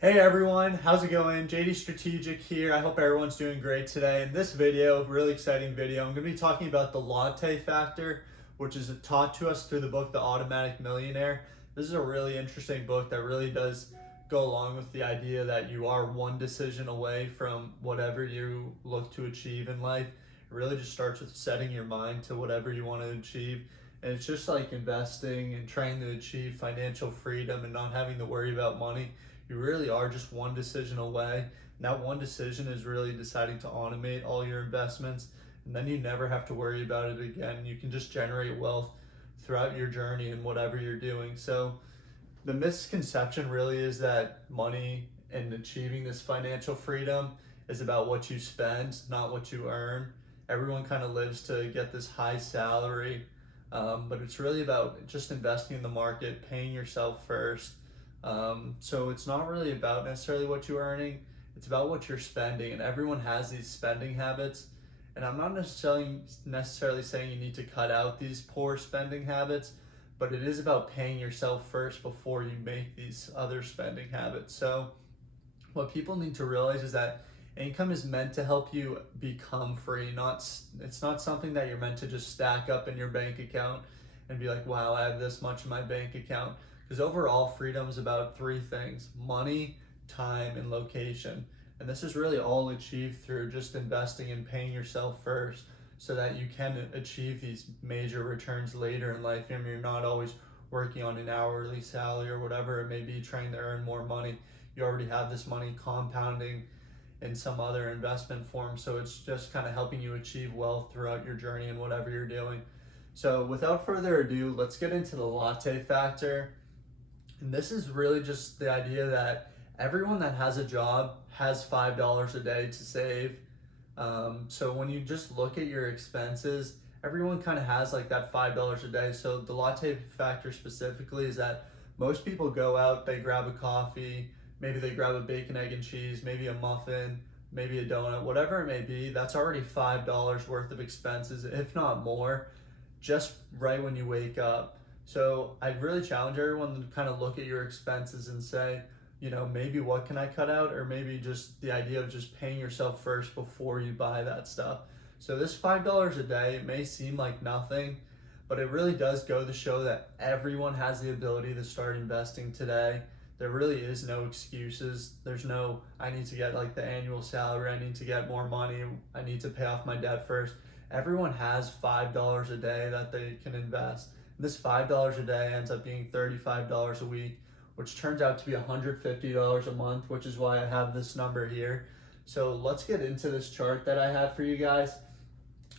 Hey everyone, how's it going? JD Strategic here. I hope everyone's doing great today. In this video, really exciting video, I'm going to be talking about the Latte Factor, which is taught to us through the book The Automatic Millionaire. This is a really interesting book that really does go along with the idea that you are one decision away from whatever you look to achieve in life. It really just starts with setting your mind to whatever you want to achieve. And it's just like investing and trying to achieve financial freedom and not having to worry about money. You really are just one decision away. And that one decision is really deciding to automate all your investments, and then you never have to worry about it again. You can just generate wealth throughout your journey and whatever you're doing. So the misconception really is that money and achieving this financial freedom is about what you spend, not what you earn. Everyone kind of lives to get this high salary, but it's really about just investing in the market, paying yourself first. So it's not really about necessarily what you're earning, it's about what you're spending, and everyone has these spending habits. And I'm not necessarily saying you need to cut out these poor spending habits, but it is about paying yourself first before you make these other spending habits. So what people need to realize is that income is meant to help you become free. It's not something that you're meant to just stack up in your bank account and be like, wow, I have this much in my bank account. Because overall, freedom is about three things: money, time, and location. And this is really all achieved through just investing and paying yourself first so that you can achieve these major returns later in life. I mean, you're not always working on an hourly salary or whatever it may be, trying to earn more money. You already have this money compounding in some other investment form. So it's just kind of helping you achieve wealth throughout your journey and whatever you're doing. So without further ado, let's get into the Latte Factor. And this is really just the idea that everyone that has a job has $5 a day to save. So when you just look at your expenses, everyone kind of has like that $5 a day. So the Latte Factor specifically is that most people go out, they grab a coffee, maybe they grab a bacon, egg, and cheese, maybe a muffin, maybe a donut, whatever it may be. That's already $5 worth of expenses, if not more, just right when you wake up. So I'd really challenge everyone to kind of look at your expenses and say, maybe what can I cut out? Or maybe just the idea of just paying yourself first before you buy that stuff. So this $5 a day, it may seem like nothing, but it really does go to show that everyone has the ability to start investing today. There really is no excuses. There's no, I need to get like the annual salary, I need to get more money, I need to pay off my debt first. Everyone has $5 a day that they can invest. This $5 a day ends up being $35 a week, which turns out to be $150 a month, which is why I have this number here. So let's get into this chart that I have for you guys.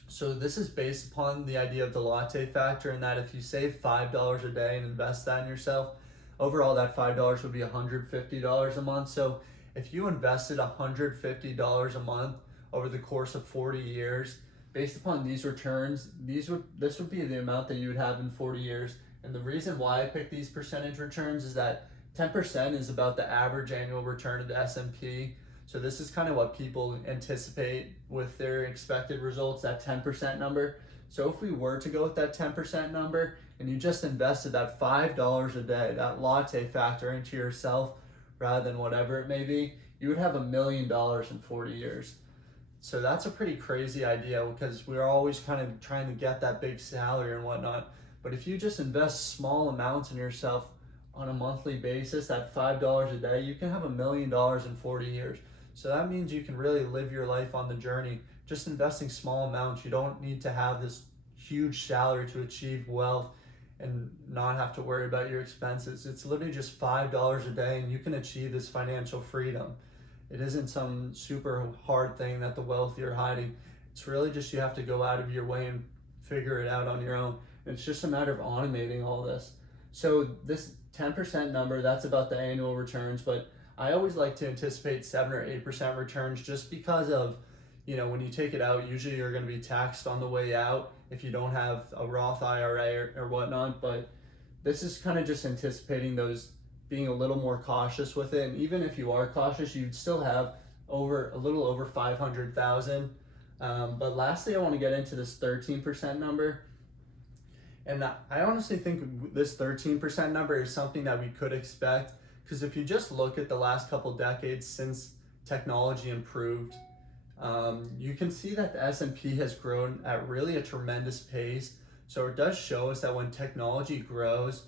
So this is based upon the idea of the Latte Factor, and that if you save $5 a day and invest that in yourself, overall that $5 would be $150 a month. So if you invested $150 a month over the course of 40 years, based upon these returns, this would be the amount that you would have in 40 years. And the reason why I picked these percentage returns is that 10% is about the average annual return of the S&P. So this is kind of what people anticipate with their expected results, that 10% number. So if we were to go with that 10% number and you just invested that $5 a day, that Latte Factor, into yourself rather than whatever it may be, you would have $1 million in 40 years. So that's a pretty crazy idea, because we're always kind of trying to get that big salary and whatnot. But if you just invest small amounts in yourself on a monthly basis, that $5 a day, you can have $1 million in 40 years. So that means you can really live your life on the journey, just investing small amounts. You don't need to have this huge salary to achieve wealth and not have to worry about your expenses. It's literally just $5 a day and you can achieve this financial freedom. It isn't some super hard thing that the wealthy are hiding. It's really just you have to go out of your way and figure it out on your own. It's just a matter of automating all this. So this 10% number, that's about the annual returns, but I always like to anticipate 7 or 8% returns, just because of, when you take it out, usually you're going to be taxed on the way out if you don't have a Roth IRA or whatnot. But this is kind of just anticipating those, being a little more cautious with it. And even if you are cautious, you'd still have a little over 500,000. But lastly, I want to get into this 13% number. And I honestly think this 13% number is something that we could expect, Because if you just look at the last couple decades since technology improved, you can see that the S&P has grown at really a tremendous pace. So it does show us that when technology grows,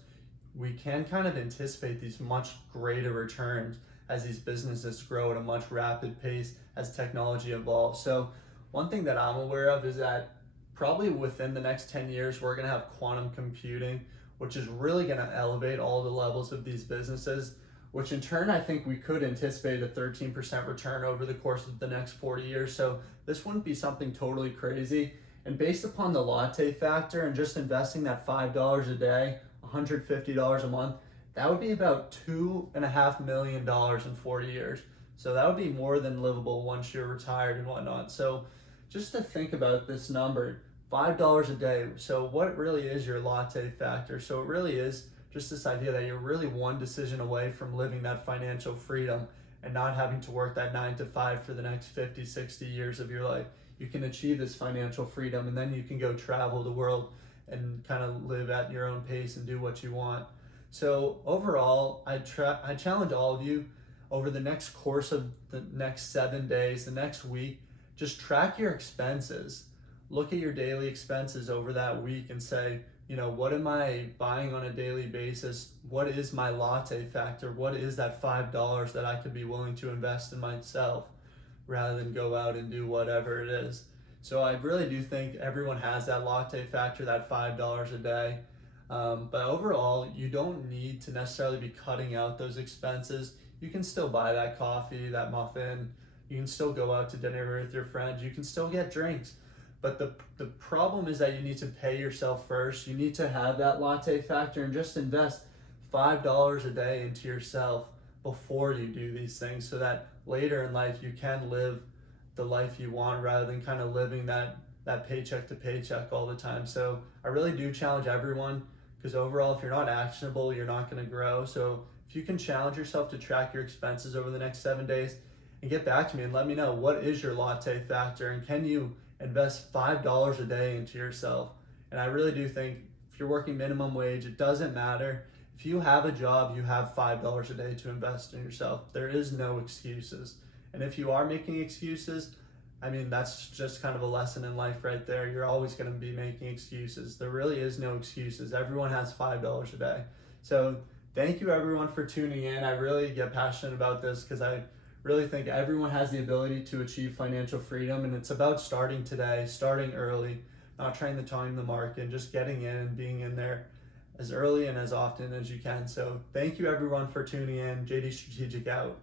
we can kind of anticipate these much greater returns as these businesses grow at a much rapid pace as technology evolves. So one thing that I'm aware of is that probably within the next 10 years, we're gonna have quantum computing, which is really gonna elevate all the levels of these businesses, which in turn, I think we could anticipate a 13% return over the course of the next 40 years. So this wouldn't be something totally crazy. And based upon the Latte Factor and just investing that $5 a day, $150 a month, that would be about $2.5 million in 40 years. So that would be more than livable once you're retired and whatnot. So just to think about this number, $5 a day. So what really is your Latte Factor? So it really is just this idea that you're really one decision away from living that financial freedom and not having to work that 9 to 5 for the next 50, 60 years of your life. You can achieve this financial freedom, and then you can go travel the world and kind of live at your own pace and do what you want. So overall, I challenge all of you over the next course of the next 7 days, the next week, just track your expenses. Look at your daily expenses over that week and say, what am I buying on a daily basis? What is my Latte Factor? What is that $5 that I could be willing to invest in myself rather than go out and do whatever it is? So I really do think everyone has that Latte Factor, that $5 a day. But overall, you don't need to necessarily be cutting out those expenses. You can still buy that coffee, that muffin. You can still go out to dinner with your friends. You can still get drinks. But the problem is that you need to pay yourself first. You need to have that Latte Factor and just invest $5 a day into yourself before you do these things, so that later in life you can live the life you want rather than kind of living that paycheck to paycheck all the time. So I really do challenge everyone, because overall, if you're not actionable, you're not going to grow. So if you can challenge yourself to track your expenses over the next 7 days and get back to me and let me know, what is your Latte Factor, and can you invest $5 a day into yourself? And I really do think if you're working minimum wage, it doesn't matter. If you have a job, you have $5 a day to invest in yourself. There is no excuses. And if you are making excuses, that's just kind of a lesson in life right there. You're always going to be making excuses. There really is no excuses. Everyone has $5 a day. So thank you everyone for tuning in. I really get passionate about this because I really think everyone has the ability to achieve financial freedom, and it's about starting today, starting early, not trying to time the market, just getting in and being in there as early and as often as you can. So thank you everyone for tuning in. JD Strategic out.